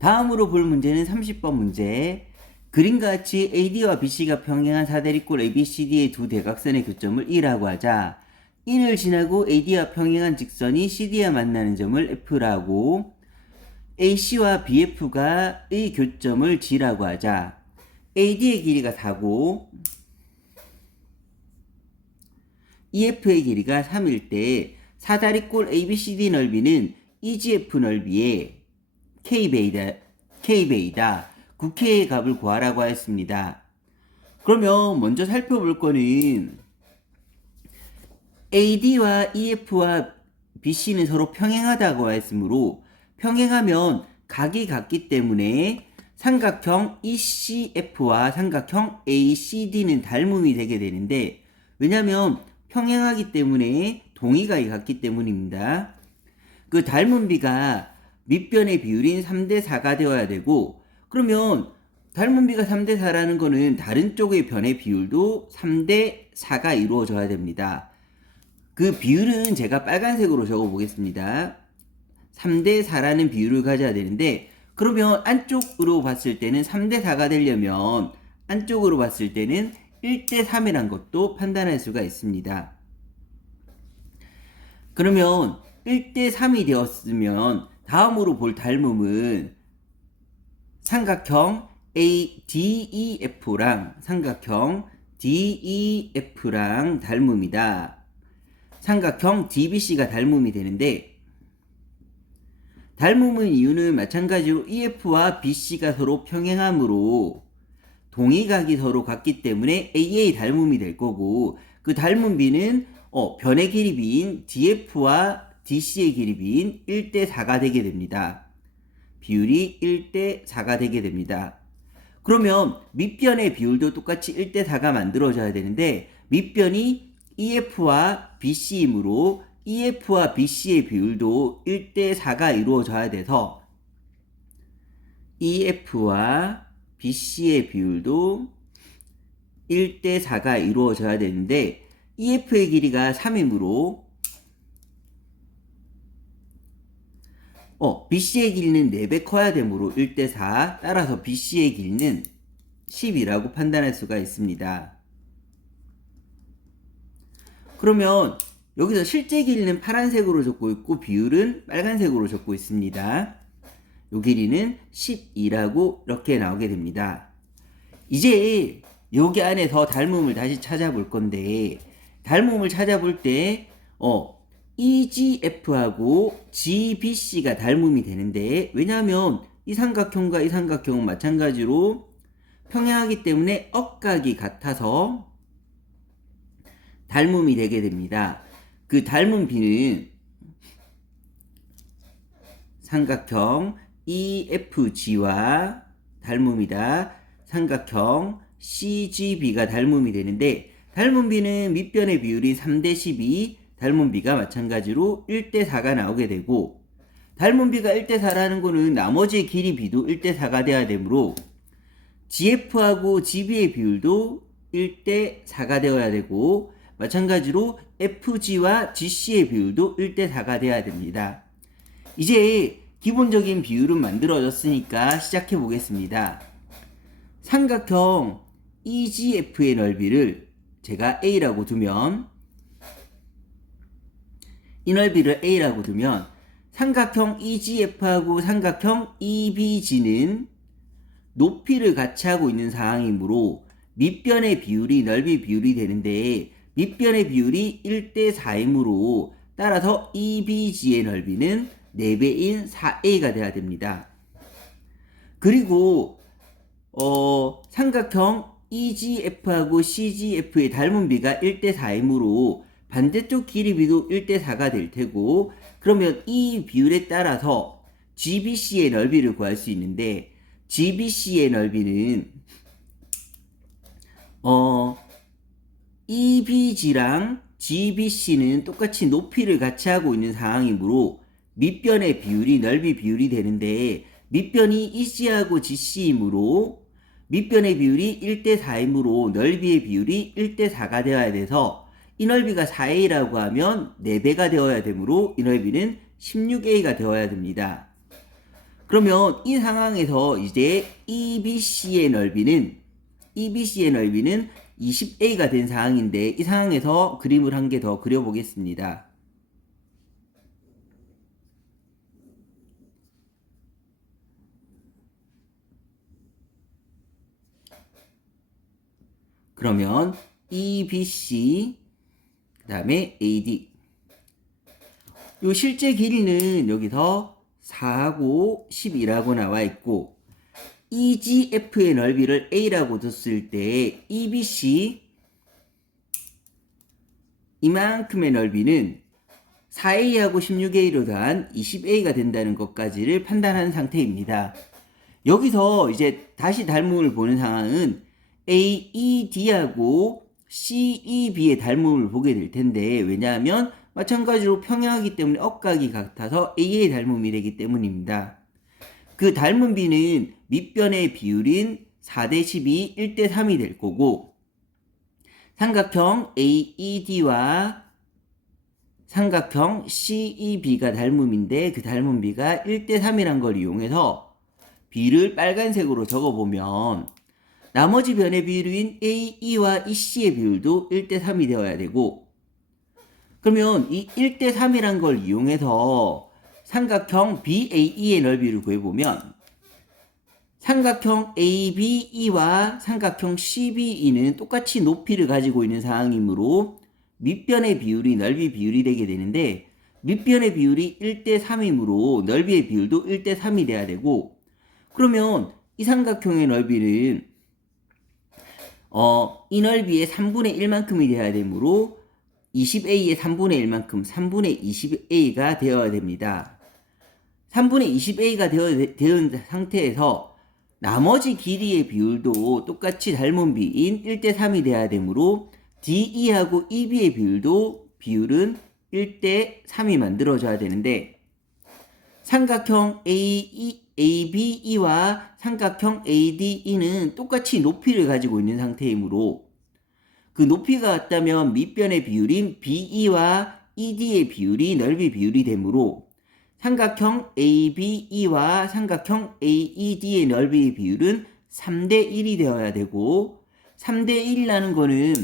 다음으로 볼 문제는 30번 문제. 그림과 같이 AD와 BC가 평행한 사다리꼴 ABCD의 두 대각선의 교점을 E라고 하자. E를 지나고 AD와 평행한 직선이 CD와 만나는 점을 F라고, AC와 BF가 의 교점을 G라고 하자. AD의 길이가 4고 EF의 길이가 3일 때 사다리꼴 ABCD 넓이는 EGF 넓이의 K배이다. 9K의 값을 구하라고 하였습니다. 그러면 먼저 살펴볼 거는 AD와 EF와 BC는 서로 평행하다고 하였으므로 평행하면 각이 같기 때문에 삼각형 ECF와 삼각형 ACD는 닮음이 되게 되는데, 왜냐하면 평행하기 때문에 동의각이 같기 때문입니다. 그 닮음비가 밑변의 비율인 3대4가 되어야 되고, 그러면 닮음비가 3대4라는 거는 다른 쪽의 변의 비율도 3대4가 이루어져야 됩니다. 그 비율은 제가 빨간색으로 적어 보겠습니다. 3대4라는 비율을 가져야 되는데, 그러면 안쪽으로 봤을 때는 3대4가 되려면 안쪽으로 봤을 때는 1대3이란 것도 판단할 수가 있습니다. 그러면 1대3이 되었으면 다음으로 볼 닮음은 삼각형 ADEF랑 삼각형 DEF랑 닮음이다. 삼각형 DBC가 닮음이 되는데, 닮음은 이유는 마찬가지로 EF와 BC가 서로 평행하므로 동의각이 서로 같기 때문에 AA 닮음이 될 거고, 그 닮음비는 변의 길이비인 DF와 DC의 길이비인 1대4가 되게 됩니다. 비율이 1대4가 되게 됩니다. 그러면 밑변의 비율도 똑같이 1대4가 만들어져야 되는데, 밑변이 EF와 BC이므로 EF와 BC의 비율도 1대4가 이루어져야 돼서 EF와 BC의 비율도 1대4가 이루어져야 되는데, EF의 길이가 3이므로 BC의 길이는 4배 커야 되므로 1대4, 따라서 BC의 길이는 10이라고 판단할 수가 있습니다. 그러면 여기서 실제 길이는 파란색으로 적고 있고 비율은 빨간색으로 적고 있습니다. 이 길이는 12라고 이렇게 나오게 됩니다. 이제 여기 안에서 닮음을 다시 찾아볼 건데, 닮음을 찾아볼 때 EGF하고 GBC가 닮음이 되는데, 왜냐하면 이 삼각형과 이 삼각형은 마찬가지로 평행하기 때문에 억각이 같아서 닮음이 되게 됩니다. 그 닮은 비는 삼각형 EFG와 닮음이다. 삼각형 CGB가 닮음이 되는데, 닮은 비는 밑변의 비율이 3대12, 닮은 비가 마찬가지로 1대4가 나오게 되고, 닮은 비가 1대4라는 거는 나머지 길이 비도 1대4가 돼야 되므로 GF하고 GB의 비율도 1대4가 되어야 되고, 마찬가지로 FG와 GC의 비율도 1대4가 돼야 됩니다. 이제 기본적인 비율은 만들어졌으니까 시작해 보겠습니다. 삼각형 EGF의 넓이를 제가 A라고 두면, 이 넓이를 A라고 두면 삼각형 EGF하고 삼각형 EBG는 높이를 같이 하고 있는 상황이므로 밑변의 비율이 넓이 비율이 되는데, 밑변의 비율이 1대4이므로 따라서 EBG의 넓이는 4배인 4A가 돼야 됩니다. 그리고 삼각형 EGF하고 CGF의 닮은 비가 1대4이므로 반대쪽 길이 비도 1대4가 될 테고, 그러면 이 비율에 따라서 GBC의 넓이를 구할 수 있는데, GBC의 넓이는 EBG랑 GBC는 똑같이 높이를 같이 하고 있는 상황이므로 밑변의 비율이 넓이 비율이 되는데, 밑변이 EG하고 GC이므로 밑변의 비율이 1대4이므로 넓이의 비율이 1대4가 되어야 돼서 이 넓이가 4A라고 하면 4배가 되어야 되므로 이 넓이는 16A가 되어야 됩니다. 그러면 이 상황에서 이제 EBC의 넓이는 20A가 된 상황인데 이 상황에서 그림을 한 개 더 그려보겠습니다. 그러면 EBC 그 다음에 AD 요 실제 길이는 여기서 4하고 12라고 나와 있고 EGF의 넓이를 A라고 뒀을 때 EBC 이만큼의 넓이는 4A하고 16A로 더한 20A가 된다는 것까지를 판단한 상태입니다. 여기서 이제 다시 닮음을 보는 상황은 AED하고 CEB의 닮음을 보게 될 텐데 왜냐하면 마찬가지로 평행하기 때문에 억각이 같아서 A의 닮음이 되기 때문입니다. 그 닮은 B는 밑변의 비율인 4대12, 1대3이 될 거고 삼각형 AED와 삼각형 CEB가 닮음인데 그 닮은 B가 1대3이란 걸 이용해서 B를 빨간색으로 적어보면 나머지 변의 비율인 AE와 EC의 비율도 1대3이 되어야 되고 그러면 이 1대3이란 걸 이용해서 삼각형 BAE의 넓이를 구해보면 삼각형 ABE와 삼각형 CBE는 똑같이 높이를 가지고 있는 상황이므로 밑변의 비율이 넓이 비율이 되게 되는데 밑변의 비율이 1대3이므로 넓이의 비율도 1대3이 돼야 되고 그러면 이 삼각형의 넓이는 이 넓이의 3분의 1만큼이 돼야 되므로 20A의 3분의 1만큼 3분의 20A가 되어야 됩니다. 3분의 20A가 되은 상태에서 나머지 길이의 비율도 똑같이 닮은 B인 1대3이 돼야 되므로 DE하고 EB의 비율은 1대3이 만들어져야 되는데 삼각형 ABE와 삼각형 ADE는 똑같이 높이를 가지고 있는 상태이므로 그 높이가 같다면 밑변의 비율인 BE와 ED의 비율이 넓이 비율이 되므로 삼각형 ABE와 삼각형 AED의 넓이의 비율은 3대1이 되어야 되고 3대1이라는 거는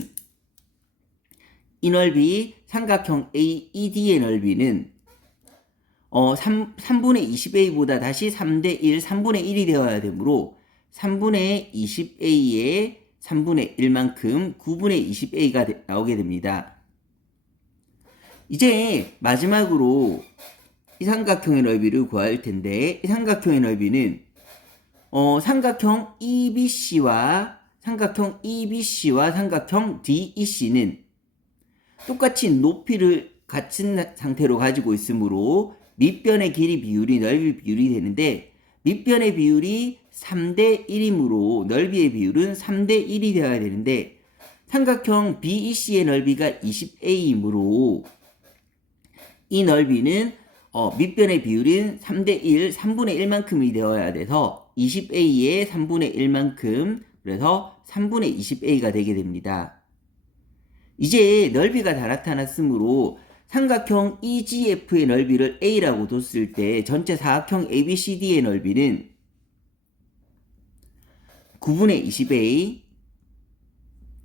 이 넓이 삼각형 AED의 넓이는 3분의 20A보다 다시 3대1, 3분의 1이 되어야 되므로 3분의 20A의 3분의 1만큼 9분의 20A가 나오게 됩니다. 이제 마지막으로 이 삼각형의 넓이를 구할 텐데 이 삼각형의 넓이는 삼각형 EBC와 삼각형 DEC는 똑같이 높이를 같은 상태로 가지고 있으므로 밑변의 길이 비율이 넓이 비율이 되는데 밑변의 비율이 3대1이므로 넓이의 비율은 3대1이 되어야 되는데 삼각형 BEC의 넓이가 20A이므로 이 넓이는 밑변의 비율인 3대1, 3분의 1만큼이 되어야 돼서 20A의 3분의 1만큼 그래서 3분의 20A가 되게 됩니다. 이제 넓이가 다 나타났으므로 삼각형 EGF의 넓이를 A라고 뒀을 때 전체 사각형 ABCD의 넓이는 9분의 20A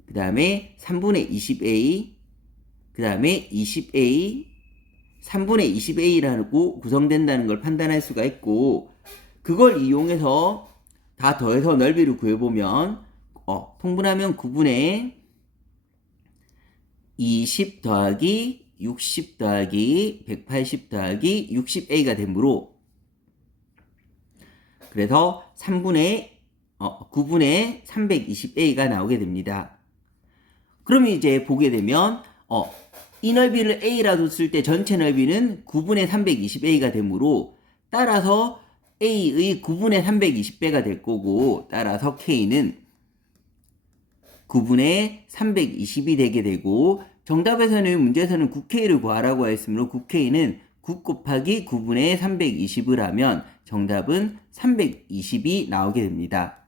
그 다음에 3분의 20A 그 다음에 20A 3분의 20A라고 구성된다는 걸 판단할 수가 있고 그걸 이용해서 다 더해서 넓이를 구해보면 통분하면 9분의 20 더하기 60 더하기 180 더하기 60A가 되므로 그래서 9분의 320A가 나오게 됩니다. 그러면 이제 보게 되면 이 넓이를 A라 뒀을 때 전체 넓이는 9분의 320A가 되므로 따라서 A의 9분의 320배가 될 거고 따라서 K는 9분의 320이 되게 되고 정답에서는 문제에서는 9K를 구하라고 했으므로 9K는 9 곱하기 9분의 320을 하면 정답은 320이 나오게 됩니다.